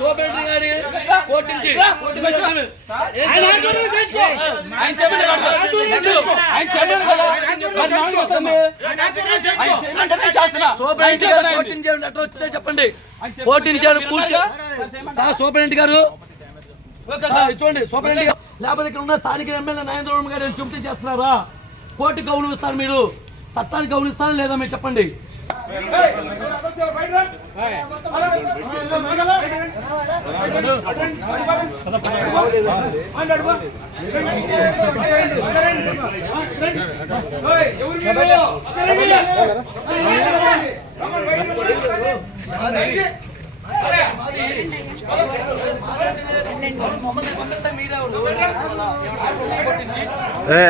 సోపేంటి గారి కోటించి చెప్పండి. కోటించాడు కూర్చో సోపేంటి గారు చూడండి. సోపేంటి గారు లేకపోతే ఇక్కడ ఉన్న స్థానిక ఎమ్మెల్యే నరేంద్ర గారు చుమతి చేస్తున్నారా? కోర్టు గౌరవిస్తారు, మీరు చట్టాన్ని గౌరవిస్తారా లేదా మీరు చెప్పండి.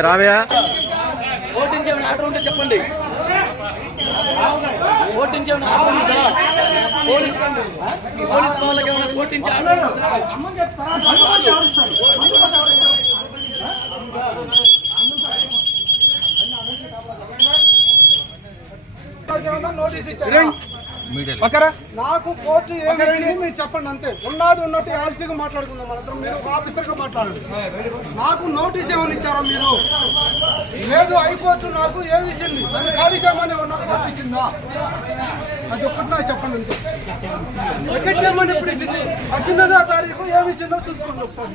రామయ్య ఓటించే ఆర్డర్ ఉంటే చెప్పండి. ఓటించే ఆర్డర్ ఉందా? పోలీసు వాళ్ళకి ఏమైనా ఓటించే ఆర్డర్ నోటీస్ ఇచ్చారు. నాకు కోర్టు ఏమి మీరు చెప్పండి అంతే. ఉన్నట్టు యాజిటీగా మాట్లాడుకుందాం మనందరం. మీరు ఒక ఆఫీసర్గా మాట్లాడండి. నాకు నోటీస్ ఏమని ఇచ్చారో మీరు? లేదు, హైకోర్టు నాకు ఏమి ఇచ్చింది? నన్ను ఖాళీ చేయమని నాకు కోర్టు ఇచ్చిందా? అది ఒక్కటి నాకు చెప్పండి అంతే. టికెట్ చేయమని ఎప్పుడు ఇచ్చింది? 18వ తారీఖు ఏమి ఇచ్చిందో చూసుకోండి ఒకసారి.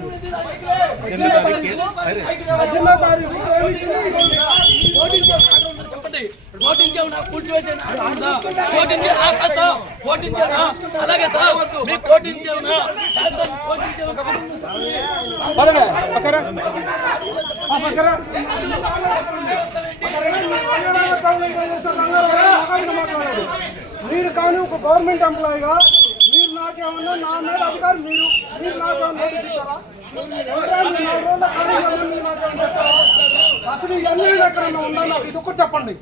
18వ తారీఖు ఏమి ఇచ్చింది? ఓటించావునా కూర్చోవచ్చాను ఓటించానా? అలాగే సార్ మీకు కోటించావునా? మీరు కానీ ఒక గవర్నమెంట్ ఎంప్లాయీగా మీరు నాకేమన్నా నా మీద అధికారం మీరు నాకేమన్నా ఇస్తారా? అసలు ఇవన్నీ ఎక్కడన్నా ఉన్నా నాకు ఇది ఒక్కటి చెప్పండి.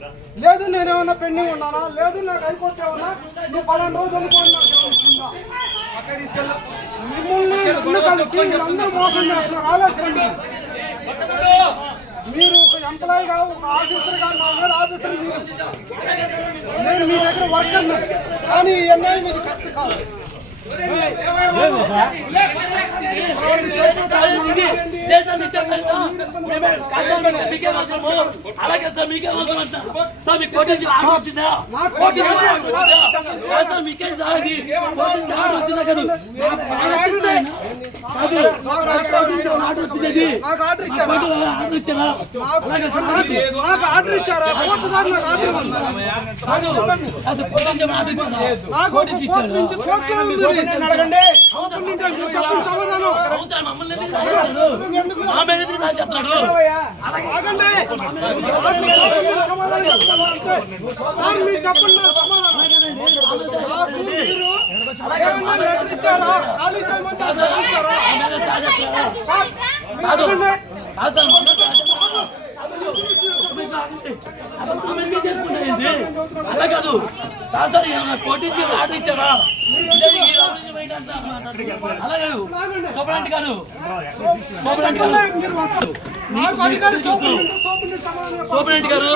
లేదు నేనేమన్నా పెండింగ్ ఉన్నానా? లేదు నాకు అయిపోతే ఏమన్నా నువ్వు 12 రోజులు అనుకోండి నాకు ఇస్తుందా? మిమ్మల్ని అందరూ మోసం చేస్తున్నారు. ఆలోచించండి. మీరు ఒక ఎంప్లాయీగా ఒక ఆఫీసర్గా నా మీద ఆఫీసర్ నేను మీ దగ్గర వర్క్ అన్నాను, కానీ ఇవన్నీ మీది కరెక్ట్ కాదు. అలాగే సార్ మీకే అవసరం అంట సార్. మీకు కోటించి ఆర్డర్ వచ్చిందా? మీకేం సార్ అది కోటించి ఆర్డర్ వచ్చిందా? కాదు ఆర్డర్ వచ్చింది. ఆర్డర్ ఇచ్చారా? ఆర్డర్ ఇచ్చారా? కోర్టు గారు నాకు ఆర్డర్ ఇచ్చారు. అలా కాదు కోటించి ఆర్డర్ ఇచ్చారా? అలాగే సూపరింటెండెంట్ గారు సూపరింటెండెంట్ గారు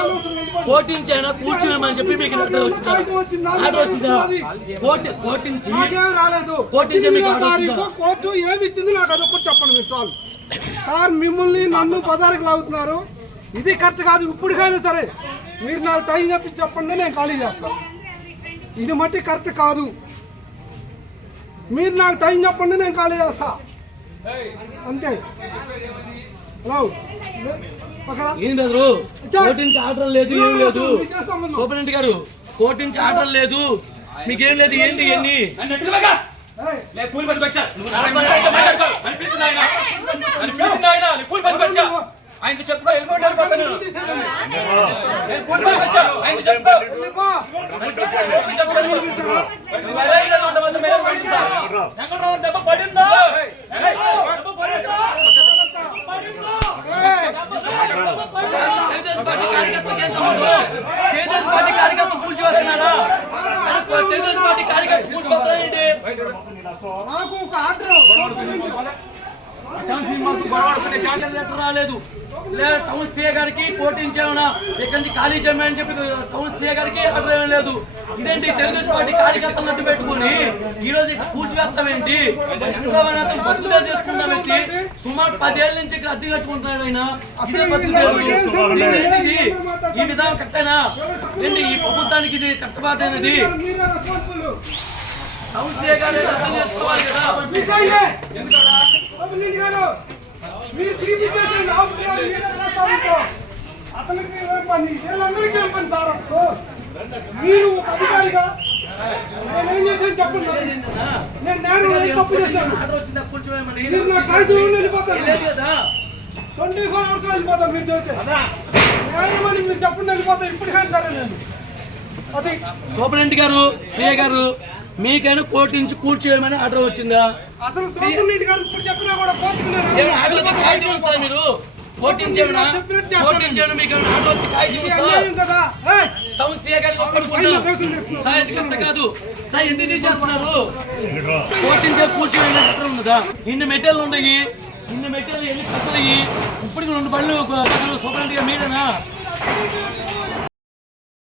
కోటించానా కూర్చోమని చెప్పి మీకు ఆర్డర్ వచ్చిందా? కోటించి కోర్టు ఏమి ఇచ్చింది నాకు అది ఒకటి చెప్పండి మీరు చాలు. సార్ మిమ్మల్ని నన్ను పదారికి లాగుతున్నారు, ఇది కరెక్ట్ కాదు. ఇప్పటికైనా సరే మీరు నాకు టైం చెప్పండి, నేను ఖాళీ చేస్తాను. ఇది మట్టి కరెక్ట్ కాదు. మీరు నాకు టైం చెప్పండి, నేను ఖాళీ చేస్తా అంతే. హలో ఏం లేదు, కోటించి ఆర్డర్ లేదు, ఏం లేదు. సూపరింటెండెంట్ గారు కోటించి ఆర్డర్ లేదు, మీకేం లేదు. ఏంటి ఇవన్నీ? ఆయన చెప్పుకో వెళ్ళిపోతారు పక్కన చెప్పుకో దెబ్బ పడిందా? రాలేదు లేదా టౌన్ సీఏ గారికి పోటీంచేమన్నా ఇక్కడి నుంచి ఖాళీ చేయమని చెప్పి టౌన్ సీఏ గారికి ఆర్డర్ ఏమీ లేదు. ఇదేంటి తెలుగుదేశం పార్టీ కార్యకర్తలను అడ్డు పెట్టుకొని ఈ రోజు కూల్చివేస్తాం ఏంటి? ఎంతో బతుకుదా చేసుకుంటాం ఏంటి? సుమారు 10 ఏళ్ళ నుంచి ఇక్కడ అద్దె కట్టుకుంటున్నాడు ఆయన. ఇదే బతుకుతాడు. ఏంటిది? ఈ విధానం కరెక్టేనా? ఏంటి ఈ ప్రభుత్వానికి ఇది కట్టుబాటు అనేది? టౌన్ సీఏ గారు అర్థం చేసుకోవాలి కదా. మీరు తీపిచ్చేసి అతనికి వీళ్ళందరికీ ఇవ్వండి సార్. అసలు మీరు ఒక అధికారిగా నేనేం చేశాను చెప్పండి. నేను తప్పు చేశాను. ఆర్డర్ వచ్చిందా కూర్చోమని? మీరు నాకు సాయంత్రం ఉండి వెళ్ళిపోతాను లేదు కదా. 24 hours వెళ్ళిపోతాను. మీరు చెప్తే న్యాయమని మీరు చెప్పండి వెళ్ళిపోతాను. ఇప్పటికైనా సరే నేను అది సూపరింటెండెంట్ గారు సీఏ గారు మీకైనా కోర్టు నుంచి కూర్చోమని ఆర్డర్ వచ్చిందా? అసలు సూపరింటెండెంట్ గారు ఇప్పుడు చెప్పినా కూడా ఏం ఆర్డర్ వచ్చి కాగితం ఇస్తారా మీరు? కోర్టు నుంచి ఏమన్నా మీకు ఆర్డర్ వచ్చి కాగితం ఇస్తారా? కదా టౌన్ సీఏ గారికి ఒప్పుకుంటున్నా సార్, ఇది కరెక్ట్ కాదు సార్. ఎందుకు తీసేస్తున్నారు? కోర్టు నుంచి కూర్చోమని ఆర్డర్ ఉన్నదా? ఇన్ని మెటీరియల్ ఉన్నాయి, ఇన్ని మెటీరియల్ ఎన్ని కట్టలు. ఇప్పటికి 2 బళ్ళు సూపరింటెండెంట్ గా మీరేనా?